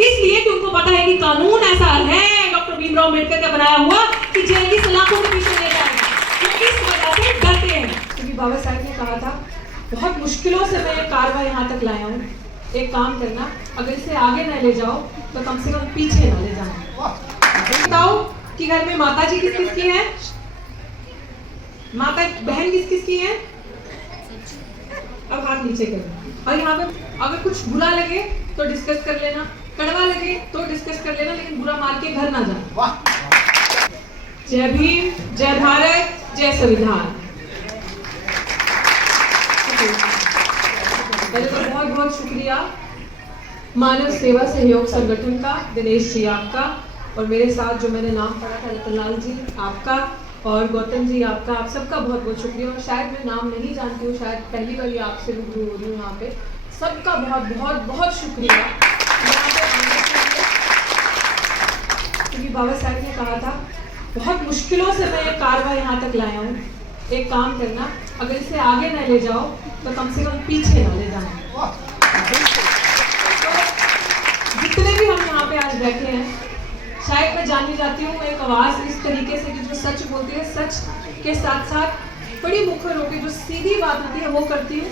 इसलिए कि उनको पता है कि कानून ऐसा है डॉक्टर भीमराव अम्बेडकर का बनाया हुआ कि जेल की सलाखों के पीछे ले जाएगा। तो इस वजह से डरते हैं, क्योंकि बाबा साहब ने कहा था बहुत मुश्किलों से मैं ये कारवा यहाँ तक लाया हूँ, एक काम करना, अगर इसे आगे न ले जाओ तो कम से कम पीछे न ले जाना। बताओ कि घर में माता जी किस किस की है, माता बहन किस किस की है, अब हाथ नीचे करो। और यहाँ पे अगर कुछ बुरा लगे तो डिस्कस कर लेना, कड़वा लगे तो डिस्कस कर लेना, लेकिन बुरा मार के घर ना जाना। जय भीम, जय भारत, जय संविधान। पहले तो बहुत बहुत शुक्रिया मानव सेवा सहयोग संगठन का, दिनेश जी आपका, और मेरे साथ जो मैंने नाम पढ़ा था रतनलाल जी आपका और गौतम जी आपका, आप सबका बहुत बहुत शुक्रिया। और शायद मैं नाम नहीं जानती हूँ, शायद पहली बार ही आपसे रूबरू हो रही हूँ यहाँ पे, सबका बहुत बहुत बहुत शुक्रिया यहाँ पे आने के लिए। क्योंकि बाबा साहब ने कहा था बहुत मुश्किलों से मैं ये कारवा यहाँ तक लाया हूँ, एक काम करना, अगर इसे आगे न ले जाओ तो कम से कम पीछे न ले जाना। जितने भी हम यहाँ पे आज बैठे हैं, शायद मैं जानी जाती हूँ एक आवाज़ इस तरीके से कि जो सच बोलती है, सच के साथ साथ बड़ी मुखर होकर जो सीधी बात होती है वो करती हूँ।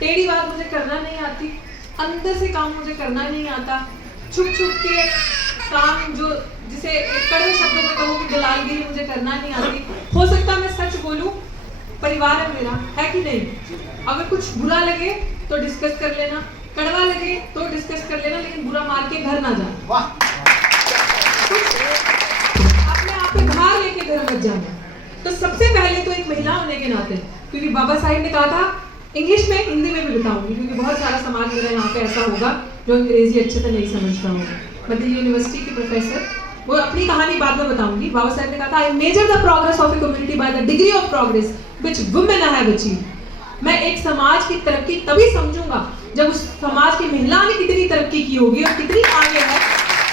टेढ़ी बात मुझे करना नहीं आती, अंदर से काम मुझे करना नहीं आता, छुप छुप के काम जो जिसे कड़वे शब्दों में कहूँ कि दलालगिरी मुझे करना नहीं आती। हो सकता मैं सच बोलूँ, परिवार है मेरा, है कि नहीं? अगर कुछ बुरा लगे तो डिस्कस कर लेना, कड़वा लगे तो डिस्कस कर लेना, लेकिन बुरा मार के घर ना जाना, अपने आप पे भार लेके घर मत जाना। तो सबसे पहले तो एक महिला होने के नाते, क्योंकि बाबा साहिब ने कहा था, इंग्लिश में हिंदी में भी बताऊंगी क्योंकि बहुत सारा समाज मेरा यहाँ पे ऐसा होगा जो अंग्रेजी अच्छे से नहीं समझता होगा। मैं दिल्ली यूनिवर्सिटी के प्रोफेसर, वो अपनी कहानी बाद में बताऊंगी। बाबा साहब ने कहा था, I measure the progress of a community by the degree of progress which women have achieved. मैं एक समाज की तरक्की तभी समझूंगा जब उस समाज की महिला ने कितनी तरक्की की होगी और कितनी आगे है,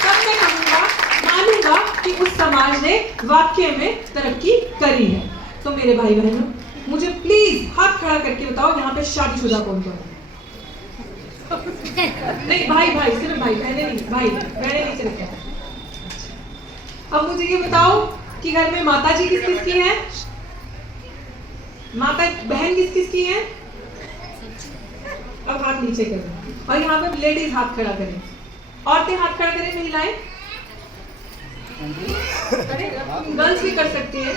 तब मैं कहूँगा, मानूंगा कि उस समाज ने वाकई में तरक्की करी है। तो मेरे भाई बहनों, मुझे प्लीज हाथ खड़ा करके बताओ यहाँ पे शादीशुदा कौन कौन है? नहीं भाई भाई, सिर्फ भाई, बहने नहीं, भाई बहने नहीं चलते। अब मुझे ये बताओ कि घर में माता जी किस किस की है, माता बहन किस किस की है? अब हाथ नीचे करें और यहाँ पे लेडीज हाथ खड़ा करें, औरतें हाथ खड़ा करें, महिलाएं, गर्ल्स भी कर सकती है।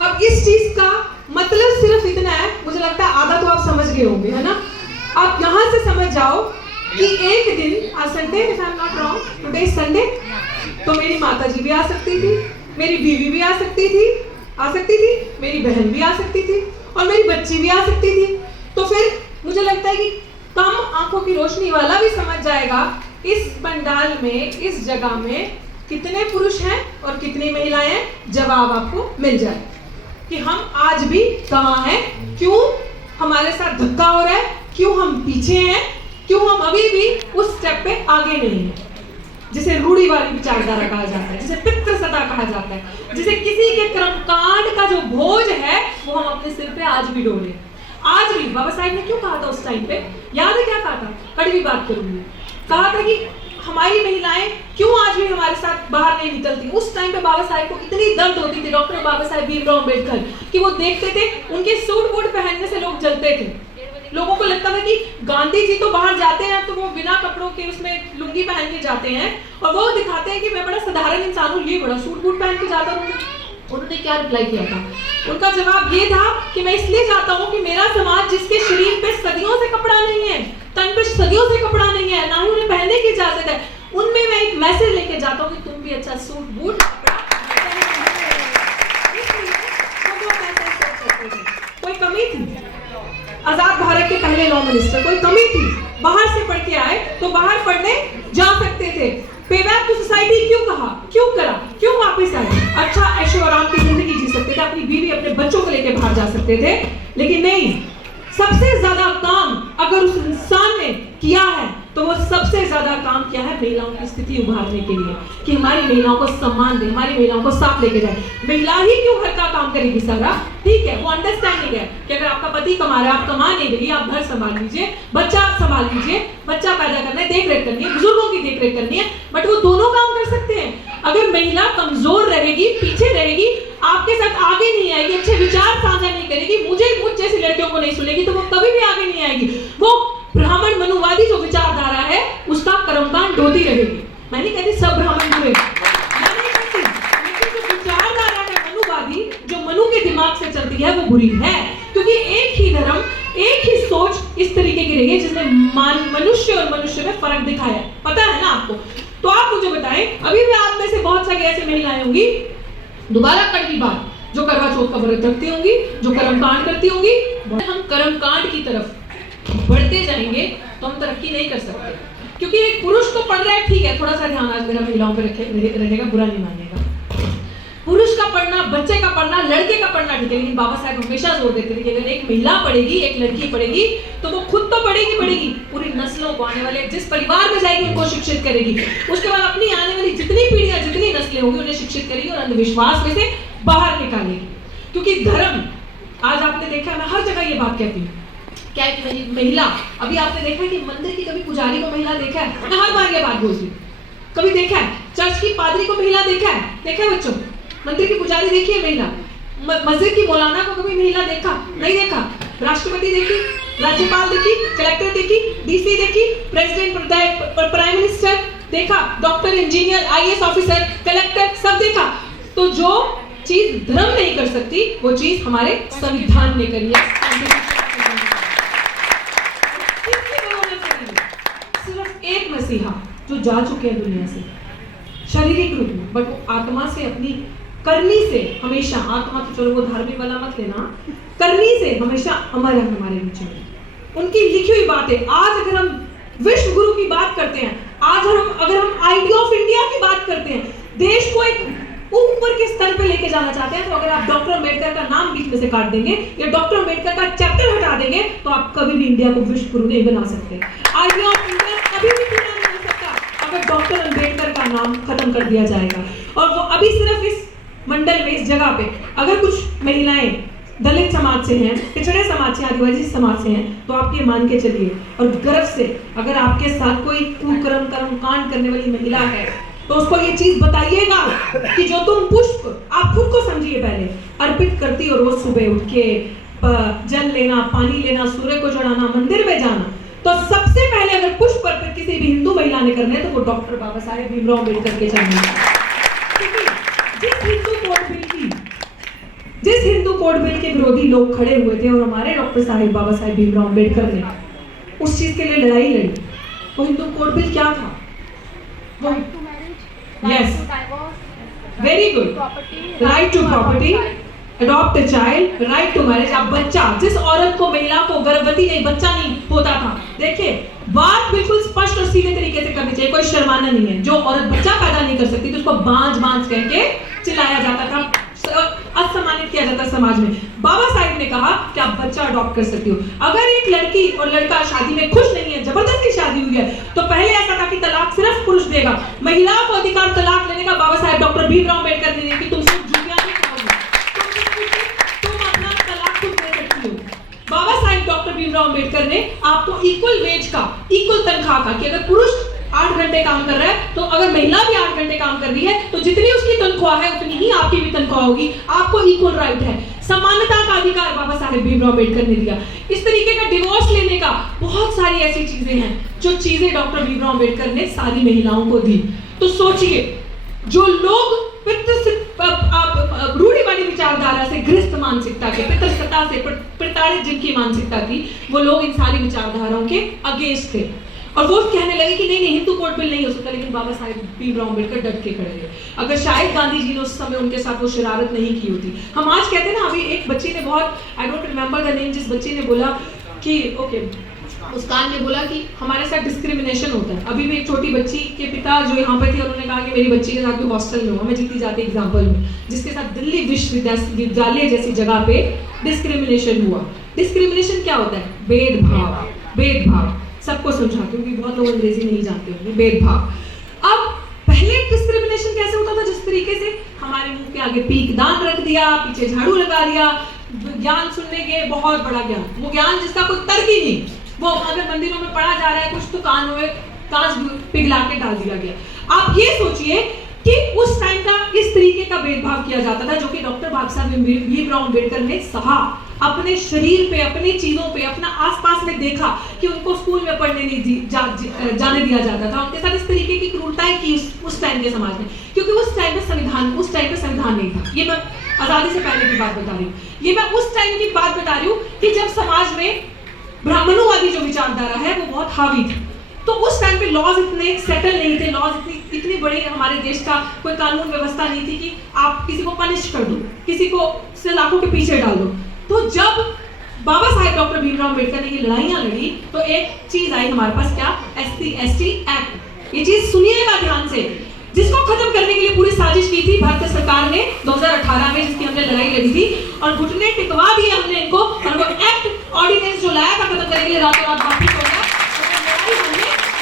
अब इस चीज का मतलब सिर्फ इतना है, मुझे लगता है आधा तो आप समझ गए होंगे, है ना? आप यहाँ से समझ जाओ कि एक दिन आज Sunday, if I am not wrong, today is Sunday, तो मेरी माता जी भी आ सकती थी, मेरी बीवी भी आ सकती थी, मेरी बहन भी आ सकती थी और मेरी बच्ची भी आ सकती थी। तो फिर मुझे लगता है कि कम आंखों की रोशनी वाला भी समझ जाएगा इस पंडाल में, इस जगह में कितने पुरुष हैं और कितनी महिलाएं हैं। जवाब आपको मिल जाए कि हम आज भी कहाँ हैं, क्यों हमारे साथ धक्का हो रहा है, क्यों हम पीछे हैं, क्यों हम अभी भी उस स्टेप पे आगे नहीं हैं, जिसे रूढ़िवादी विचारधारा कहा जाता है, जिसे पितृसत्ता कहा जाता है, जिसे किसी के कर्मकांड का जो बोझ है वो हम अपने सिर पे आज भी डोले। आज भी बाबा साहब ने क्यों कहा था उस टाइम पे, याद है क्या कहा था? कड़वी बात करूंगी, कहा था कि हमारी महिलाएं क्यों आज भी हमारे साथ बाहर नहीं निकलती। उस टाइम पे बाबा साहब को इतनी दर्द होती थी, डॉक्टर बाबा साहब भीमराव अम्बेडकर, कि वो देखते थे उनके सूट बूट पहनने से लोग जलते थे। लोगों को लगता था कि गांधी जी तो बाहर जाते हैं तो वो बिना कपड़ों के उसमें लुंगी पहन के जाते हैं और वो दिखाते हैं कि मैं बड़ा साधारण इंसान हूँ, ये बड़ा सूट बूट पहन के जाता हूँ। उन्होंने क्या रिप्लाई किया था? उनका जवाब ये था कि मैं इसलिए जाता हूँ कि मेरा समाज जिसके शरीर पे सदियों से कपड़ा नहीं है, तन पे सदियों से कपड़ा नहीं है, ना ही उन्हें पहनने की इजाजत है, उनमें मैं एक मैसेज लेके जाता हूँ कि तुम भी अच्छा सूट बूट कोई कमी थी? आजाद भारत के पहले लॉ मिनिस्टर, कोई कमी थी? बाहर से पढ़ के आए तो बाहर पढ़ने जा सकते थे। पे बैक टू सोसाइटी क्यों कहा, क्यों करा, क्यों वापस आए? अच्छा ऐशो आराम की जिंदगी जी सकते थे, अपनी बीवी अपने बच्चों को लेकर बाहर जा सकते थे, लेकिन नहीं, सबसे ज्यादा काम अगर उस इंसान ने किया है तो वो सबसे ज्यादा काम किया है महिलाओं की स्थिति उभारने के लिए, कि हमारी महिलाओं को सम्मान दे, हमारी महिलाओं को साथ लेके जाए। महिला ही क्यों घर का काम करेगी सारा, ठीक है, वो अंडरस्टैंडिंग है कि अगर आपका पति कमा रहा है, आप कमा नहीं रही, आप घर संभाल लीजिए, बच्चा संभाल लीजिए, बच्चा पैदा करना है, देख रेख करनी है, बुजुर्गों की देख रेख करनी है, बट वो दोनों काम कर सकते हैं। अगर महिला कमजोर रहेगी, पीछे रहेगी, आपके साथ आगे नहीं आएगी, अच्छे विचार साझा नहीं करेगी, मुझ जैसी लड़कियों को नहीं सुनेगी, तो वो कभी भी आगे नहीं आएगी। वो ब्राह्मण मनुवादी जो विचारधारा है उसका कर्मकांड ढोती रहेगी। मैं नहीं कहती सब ब्राह्मण बुरे, मैं नहीं कहती, लेकिन जो विचारधारा है मनुवादी, जो मनु के दिमाग से चलती है, वो बुरी है। क्योंकि एक ही धर्म, एक ही सोच इस तरीके की रही है जिसने मनुष्य और मनुष्य में फर्क दिखाया, पता है ना आपको। तो आप मुझे बताएं, अभी भी आप में से बहुत सारी ऐसी महिलाएं होंगी, दोबारा कड़वी बात, जो करवा चौथ का व्रत रखती होंगी, जो कर्मकांड करती होंगी। हम कर्मकांड की तरफ बढ़ते जाएंगे तो हम तरक्की नहीं कर सकते, क्योंकि एक पुरुष तो पढ़ रहा है, ठीक है, थोड़ा सा ध्यान आज मेरा महिलाओं पे रहेगा, बुरा नहीं मानिएगा। पुरुष का पढ़ना, बच्चे का पढ़ना, लड़के का पढ़ना ठीक है, लेकिन बाबा साहब हमेशा जोर देते थे कि अगर एक महिला पढ़ेगी, एक लड़की पढ़ेगी, तो वो खुद तो पढ़ेगी, पूरी नस्लों को, आने वाले जिस परिवार में जाएगी उनको शिक्षित करेगी, उसके बाद अपनी आने वाली जितनी पीढ़ियां, जितनी नस्लें होंगी उन्हें शिक्षित करेगी और अंधविश्वास में से बाहर निकालेगी। क्योंकि धर्म, आज आपने देखा, मैं हर जगह ये बात कहती हूँ, क्या है कि महिला, अभी आपने देखा है कि मंदिर की कभी पुजारी को महिला देखा है? मैं हर बार ये बात बोलती हूँ, कभी देखा है? चर्च की पादरी को महिला देखा है बच्चों? मंदिर की पुजारी देखी है महिला? मस्जिद की मौलाना को कभी महिला देखा? नहीं देखा। राष्ट्रपति देखी, राज्यपाल देखी, कलेक्टर देखी, डीसी देखी, प्रेसिडेंट, प्राइम मिनिस्टर देखा, doctor, engineer, IAS officer, collector, सब देखा। तो जो चीज धर्म नहीं कर सकती वो चीज हमारे संविधान ने करी है। सिर्फ एक मसीहा जो जा चुके हैं दुनिया से शारीरिक रूप में, बट वो आत्मा से, अपनी करनी से हमेशा, आत्मा तो चलो वो धार्मिक वाला मत लेना, करनी से हमेशा अमर है हमारे बीच में। उनकी लिखी हुई बातें, आज अगर हम विश्व गुरु की बात करते हैं, आज अगर हम आइडिया ऑफ इंडिया की बात करते हैं, देश को एक ऊपर के स्तर पे लेके जाना चाहते हैं, तो अगर आप डॉक्टर अम्बेडकर का नाम बीच में से काट देंगे या डॉक्टर अम्बेडकर का चैप्टर हटा देंगे, तो आप कभी भी इंडिया को विश्व गुरु नहीं बना सकते। आइडिया ऑफ इंडिया कभी भी पूरा नहीं हो सकता अगर डॉक्टर अम्बेडकर का नाम खत्म कर दिया जाएगा। और वो अभी सिर्फ इस मंडल में, इस जगह पे अगर कुछ महिलाएं दलित समाज से हैं, पिछड़े समाज से, आदिवासी समाज से हैं, तो आप ये मान के चलिए और गर्व से, अगर आपके साथ कोई कुकर्म, कर्मकांड करने वाली महिला है, तो उसको ये चीज बताइएगा कि जो तुम पुष्प, आप खुद को समझिए, पहले अर्पित करती और रोज सुबह उठ के जल लेना, पानी लेना, सूर्य को चढ़ाना, मंदिर में जाना, तो सबसे पहले अगर पुष्प अर्पित किसी भी हिंदू महिला ने करने, तो वो डॉक्टर बाबा साहेब भीमराव अम्बेडकर के चरणों में। जिस हिंदू कोड बिल के विरोधी लोग खड़े हुए थे और हमारे डॉक्टर साहेब बाबा साहेब भीमराव अम्बेडकर ने उस चीज के लिए लड़ाई लड़ी, वो हिंदू कोड बिल क्या था? वो yes, very good, right to property, adopt a child, right to marriage. अब बच्चा, जिस औरत को, महिला को गर्भवती नहीं, बच्चा नहीं होता था, देखिए बात बिल्कुल स्पष्ट और सीधे तरीके से करनी चाहिए, कोई शर्माना नहीं है। जो औरत बच्चा पैदा नहीं कर सकती तो उसको बांझ बांझ कह के चिल्लाया जाता था, असम्मानित किया जाता समाज में। बाबा साहिब ने कहा कि आप बच्चा अडॉप्ट कर सकती हो। अगर एक लड़की और लड़का शादी में खुश नहीं है, जबरदस्ती शादी हुई है, तो पहले ऐसा था कि तलाक सिर्फ पुरुष देगा, महिलाओं को अधिकार तलाक लेने का बाबा साहेब डॉक्टर भीमराव अम्बेडकर ने दिया कि तुम सिर्फ जूतियां नहीं खाओगे, तुम अपना तलाक खुद दे सकती हो। बाबा साहेब डॉक्टर भीमराव अम्बेडकर ने आपको इक्वल वेज का, इक्वल तनख्वाह का, कि अगर पुरुष 8 घंटे काम कर रहा है, तो अगर महिला भी 8 घंटे काम कर रही है, तो जितनी उसकी तनख्वाह है उतनी ही आपकी भी तनख्वाह होगी, आपको इक्वल राइट है। समानता का अधिकार बाबा साहेब भीमराव अम्बेडकर ने दिया। इस तरीके का डिवोर्स लेने का, बहुत सारी ऐसी चीजें हैं जो चीजें डॉक्टर भीमराव अम्बेडकर ने सारी महिलाओं को दी। तो सोचिए, जो लोग रूढ़िवादी विचारधारा से, गृहस्थ मानसिकता के, पितृसत्ता से प्रताड़ित जिनकी मानसिकता थी, वो लोग इन सारी विचारधाराओं के अगेंस्ट थे और वो कहने लगे कि नहीं हिंदू कोड बिल नहीं हो सकता। लेकिन बाबा साहेब भीमराव अम्बेडकर डट के खड़े थे। अगर शायद गांधी जी ने उस समय उनके साथ वो शरारत नहीं की होती, हम आज कहते हैं ना, अभी एक बच्ची ने बहुत, I don't remember the name, जिस बच्ची ने बोला कि ओके, मुस्कान ने बोला कि हमारे साथ डिस्क्रिमिनेशन होता है। अभी भी एक छोटी बच्ची के पिता जो यहाँ पे थे, उन्होंने कहा कि मेरी बच्ची के साथ भी हॉस्टल में हुआ, मैं जीती जाती एग्जाम्पल में, जिसके साथ दिल्ली विश्वविद्यालय जैसी जगह पे डिस्क्रिमिनेशन हुआ। डिस्क्रिमिनेशन क्या होता है? भेदभाव। भेदभाव सबको समझाती हूँ कि बहुत लोग अंग्रेजी नहीं जानते होंगे। भेदभाव। अब पहले डिस्क्रिमिनेशन कैसे होता था? जिस तरीके से हमारे मुंह के आगे पीक दान रख दिया, पीछे झाड़ू लगा दिया, ज्ञान सुनने के बहुत बड़ा ज्ञान, वो ज्ञान जिसका कोई तर्क ही नहीं, वो अगर मंदिरों में पढ़ा जा रहा है कुछ तो कान में कांच पिघला के डाल दिया गया। आप ये सोचिए कि उस टाइम का इस तरीके का भेदभाव किया जाता था, जो कि डॉक्टर बाबा साहब भीमराव अम्बेडकर ने सहा, अपने शरीर पे, अपनी चीजों पे, अपना आसपास में देखा कि उनको स्कूल में पढ़ने नहीं जाने दिया जाता था। उनके साथ इस तरीके की क्रूरताएं की उस टाइम के समाज में, क्योंकि उस टाइम पे संविधान नहीं था। ये मैं आजादी से पहले की बात बता रही हूँ, ये मैं उस टाइम की बात बता रही हूँ कि जब समाज में ब्राह्मणोवादी जो विचारधारा है वो बहुत हावी थी। तो उस टाइम पे लॉज इतने सेटल नहीं थे, लॉज इतनी बड़ी हमारे देश का कोई कानून व्यवस्था नहीं थी कि आप किसी को पनिश कर दो, किसी को सलाखों के पीछे डाल दो। तो जब बाबा साहेब डॉक्टर भीमराव अम्बेडकर ने ये लड़ाइयां लड़ी, तो एक चीज आई हमारे पास, क्या? SC/ST act. ये चीज सुनिएगा ध्यान से, जिसको खत्म करने के लिए पूरी साजिश की थी भारतीय सरकार ने 2018 में, जिसकी हमने लड़ाई लड़ी थी, और घुटने टिकवा दिए हमने इनको, और वो एक्ट ऑर्डिनेंस जो लाया था खत्म करने के लिए, रातों रात वापिस हो गया।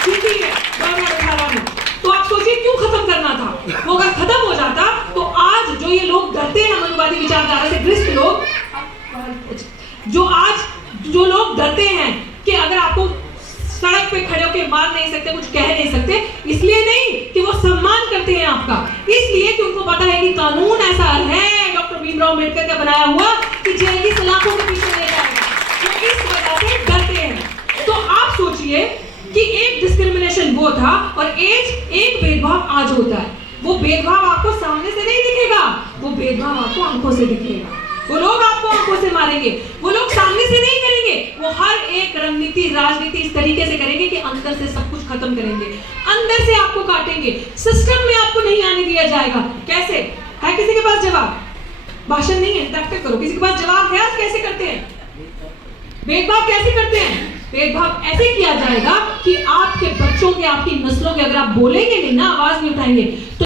जीती है 2018 में। तो आप सोचिए क्यों खत्म करना था? वो अगर खत्म हो जाता तो आज जो ये लोग डरते हैं मनुवादी विचारधारा से ग्रस्त लोग, जो लोग डरते हैं कि अगर आपको सड़क पे खड़े होकर मार नहीं सकते, कुछ कह नहीं सकते, इसलिए नहीं कि वो सम्मान करते हैं आपका, इसलिए कि उनको पता है कि कानून ऐसा है डॉक्टर भीमराव अम्बेडकर का बनाया हुआ कि जेल की सलाखों के पीछे ले जाएगा। तो इस वजह से डरते हैं। तो आप सोचिए कि एक डिस्क्रिमिनेशन वो था और एक भेदभाव आज होता है। वो भेदभाव आपको सामने से नहीं दिखेगा, वो भेदभाव आपको आंखों से दिखेगा। वो लोग आपको आंखों से मारेंगे, वो लोग सामने से नहीं करेंगे, वो हर एक रणनीति राजनीति इस तरीके से करेंगे कि अंदर से सब कुछ खत्म करेंगे, अंदर से आपको काटेंगे, सिस्टम में आपको नहीं आने दिया जाएगा। कैसे? है किसी के पास जवाब? भाषण नहीं है, इंटरेक्टिव करो। किसी के पास जवाब है? आज कैसे करते हैं भेदभाव? कैसे करते हैं भेदभाव? ऐसे किया जाएगा कि आपके बच्चों के, आपकी नस्लों के, अगर आप बोलेंगे नहीं ना, आवाज नहीं उठाएंगे तो